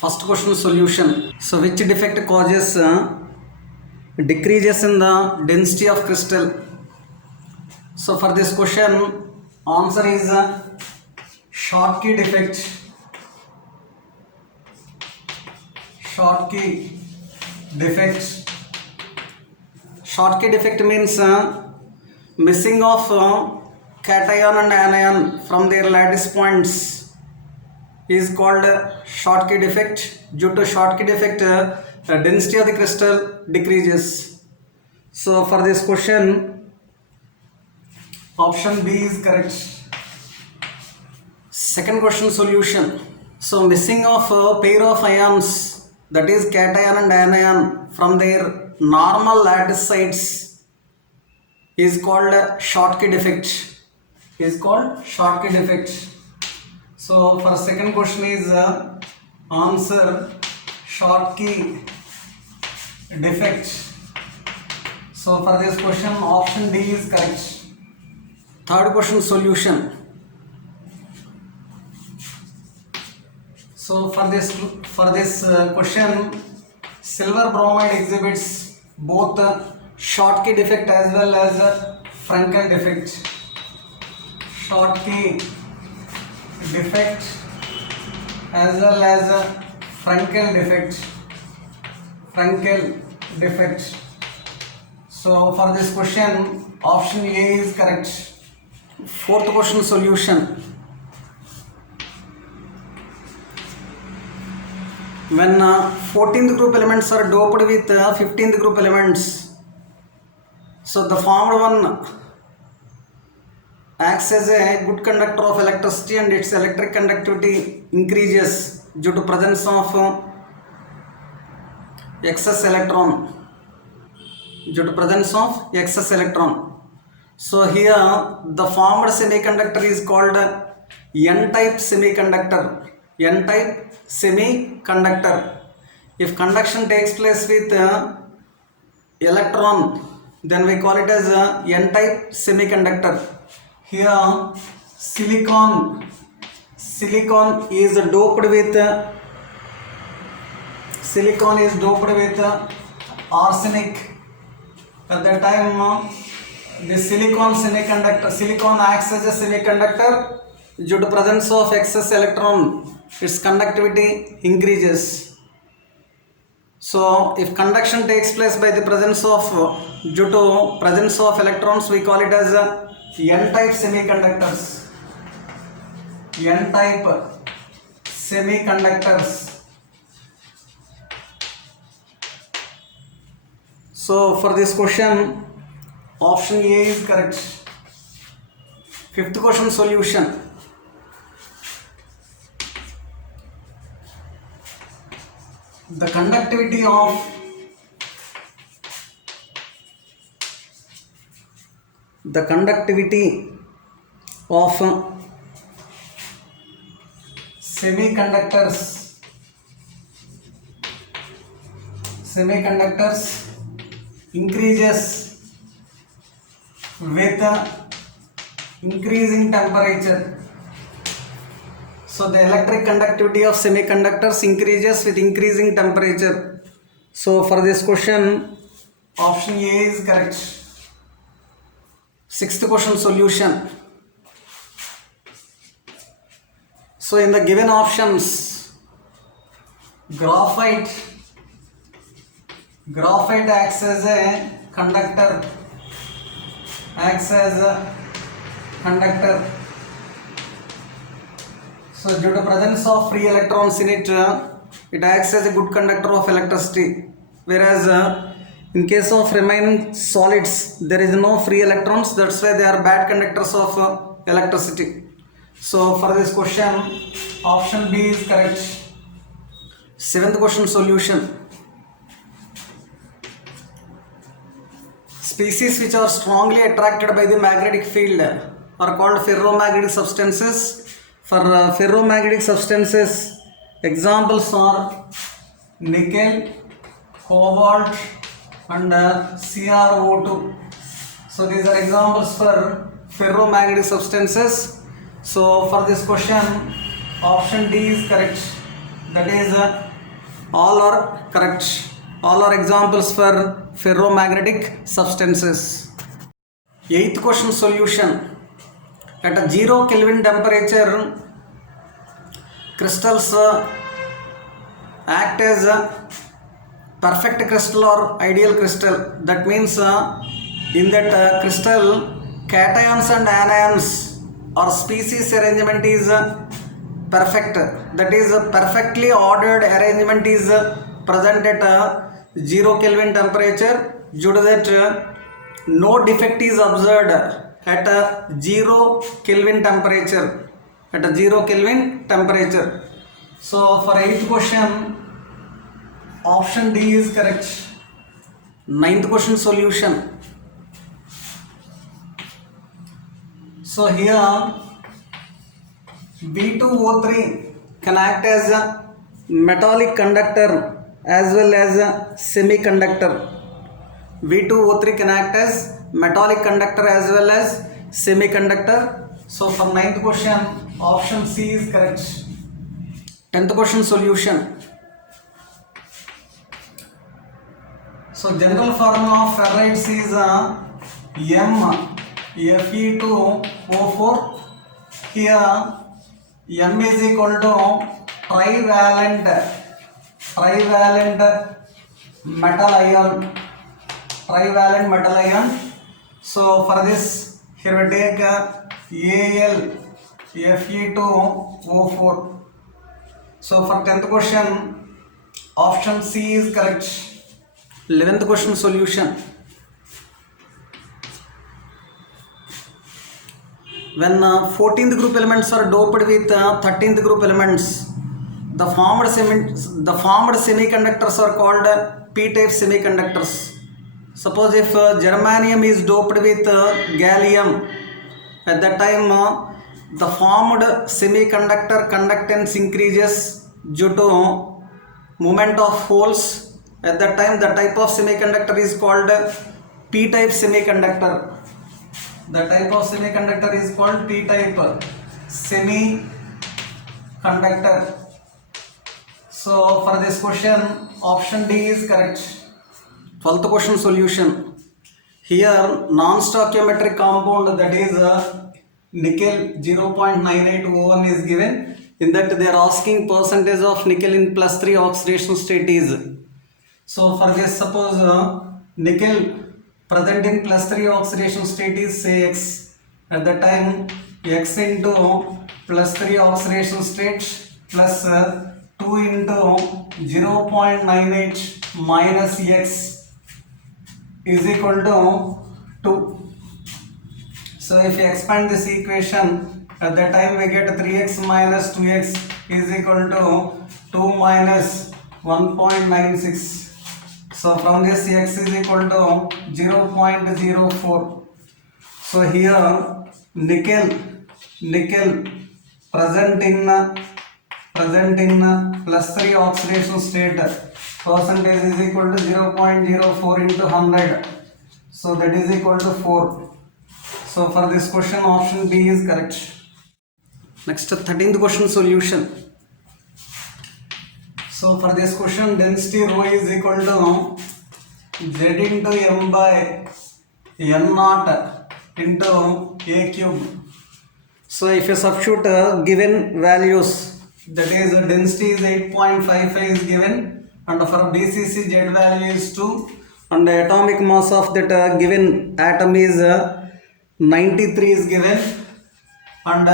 First question solution. So which defect causes decreases in the density of crystal? So for this question, answer is Schottky defect. Schottky defect. Schottky defect means missing of cation and anion from their lattice points is called Schottky defect. Due to Schottky defect, the density of the crystal decreases. So for this question, option B is correct. Second question solution. So missing of a pair of ions, that is cation and anion, from their normal lattice sites is called Schottky defect. Is called Schottky defect. So for second question is answer Schottky defect. So for this question, option D is correct. Third question solution. So for this question, silver bromide exhibits both Schottky defect as well as Frankel defect. Schottky defect as well as Frankel defect. Frankel defect. So for this question, option A is correct. Fourth question solution. When 14th group elements are doped with 15th group elements, so the formed one acts as a good conductor of electricity and its electric conductivity increases due to presence of excess electron. Due to presence of excess electron. So here the formed semiconductor is called N-type semiconductor. N-type semiconductor. If conduction takes place with electron, then we call it as N-type semiconductor. Here silicon is doped with arsenic. At that time the silicon acts as a semiconductor. Due to presence of excess electron, its conductivity increases. So if conduction takes place by the presence of due to presence of electrons, we call it as N-type semiconductors. N-type semiconductors. So for this question, option A is correct. Fifth question solution. The conductivity of semiconductors increases with increasing temperature. So the electric conductivity of semiconductors increases with increasing temperature. So for this question, option A is correct. Sixth question solution. So in the given options, graphite acts as a conductor. So due to presence of free electrons in it, it acts as a good conductor of electricity. Whereas in case of remaining solids, there is no free electrons. That's why they are bad conductors of electricity. So for this question, option B is correct. Seventh question solution. Species which are strongly attracted by the magnetic field are called ferromagnetic substances. For ferromagnetic substances, examples are nickel, cobalt and CrO2. So these are examples for ferromagnetic substances. So for this question, option D is correct. That is All are correct. All are examples for ferromagnetic substances. Eighth question solution. At a 0 Kelvin temperature, crystals act as a perfect crystal or ideal crystal. That means in that crystal, cations and anions or species arrangement is perfect. That is perfectly ordered arrangement is present at 0 Kelvin temperature. Due to that, no defect is observed at a 0 Kelvin temperature. At a 0 Kelvin temperature. So for 8th question, option D is correct. 9th question solution. So here V2O3 can act as a metallic conductor as well as a semiconductor. V2O3 can act as metallic conductor as well as semiconductor. So for 9th question, option C is correct. 10th question solution. So general formula of ferrites is MFe2O4. Here M is equal to trivalent metal ion. So for this, here we take AlFe2O4. So for 10th question, option C is correct. 11th question solution. When 14th group elements are doped with 13th group elements, the formed semiconductors are called p-type semiconductors. Suppose if germanium is doped with gallium, at that time the formed semiconductor conductance increases due to movement of holes. At that time the type of semiconductor is called p-type semiconductor. The type of semiconductor is called p-type semiconductor. So for this question, option D is correct. 12th question solution. Here non-stoichiometric compound, that is nickel 0.9801 is given. In that they are asking percentage of nickel in +3 oxidation state is. So for this, suppose nickel present in +3 oxidation state is say X. At the time X into +3 oxidation state plus 2 into 0.98 minus X is equal to 2. So if you expand this equation, at that time we get 3x minus 2x is equal to 2 minus 1.96. So from this x is equal to 0.04. So here nickel present in +3 oxidation state, percentage is equal to 0.04 into 100. So that is equal to 4. So for this question, option B is correct. Next, 13th question solution. So for this question, density rho is equal to Z into M by N naught into A cube. So if you substitute given values, that is density is 8.55 is given, and for BCC Z value is 2, and the atomic mass of that given atom is 93 is given, and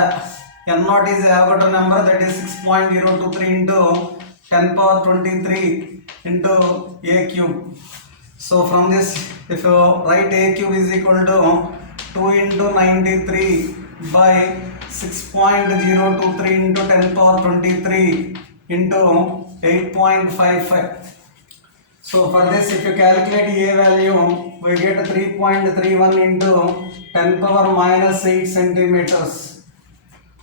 N naught is Avogadro number, that is 6.023 into 10 power 23 into A cube. So from this, if you write A cube is equal to 2 into 93 by 6.023 into 10 power 23 into 8.55. So for this, if you calculate A value, we get 3.31 into 10 power minus 8 centimeters.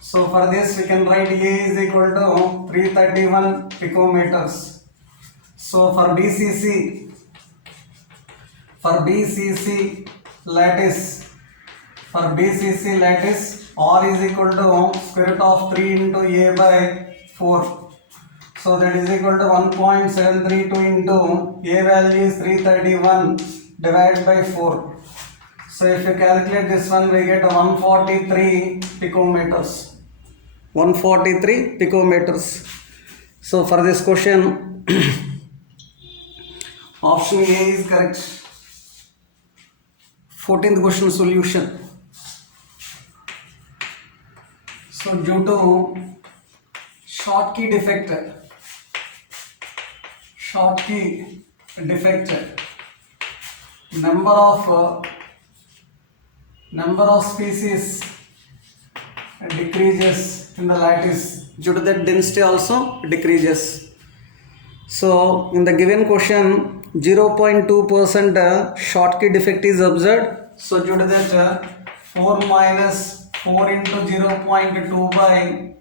So for this, we can write A is equal to 331 picometers. So for BCC lattice, R is equal to square root of 3 into A by 4. So that is equal to 1.732 into A value is 331 divided by 4. So if you calculate this one, we get 143 picometers. 143 picometers. So for this question, option A is correct. 14th question solution. So due to Schottky defect, number of species decreases in the lattice. Due to that, density also decreases. So in the given question, 0.2% Schottky defect is observed. So due to that, 4 minus 4 into 0.2 by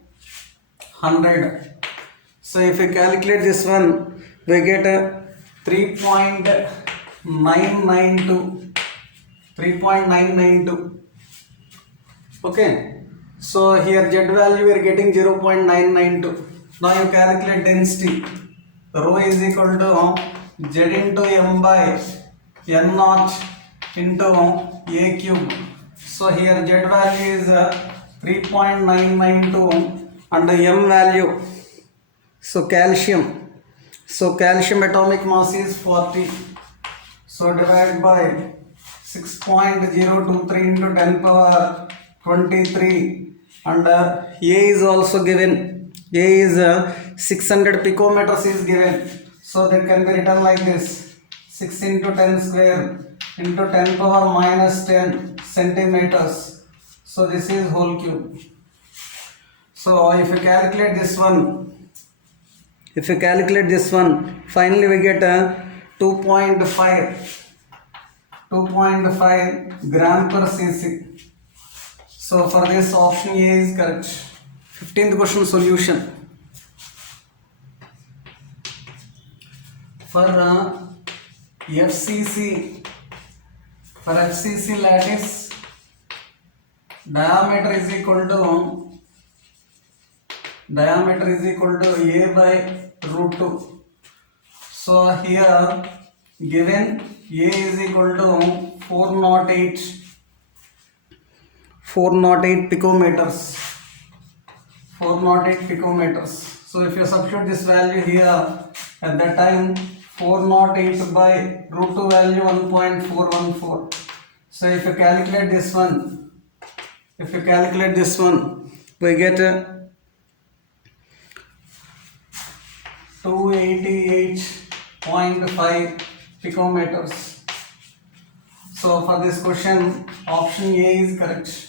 100. So if we calculate this one, we get 3.992. Okay. So here Z value we are getting 0.992. Now you calculate density. Rho is equal to Z into M by N naught into A cube. So here Z value is 3.992 and M value. So calcium atomic mass is 40. So divided by 6.023 into 10 power 23 and A is also given. A is 600 picometers is given. So that can be written like this: 6 into 10 square into 10 power minus 10 centimeters. So this is whole cube. So if you calculate this one, finally we get 2.5 gram per cc. So for this, option A is correct. 15th question solution. For FCC lattice, diameter is equal to A by root 2. So here given A is equal to 408 picometers. So if you substitute this value here, at that time 408 by root 2 value 1.414. So if you calculate this one, we get 288.5 picometers. So for this question, option A is correct.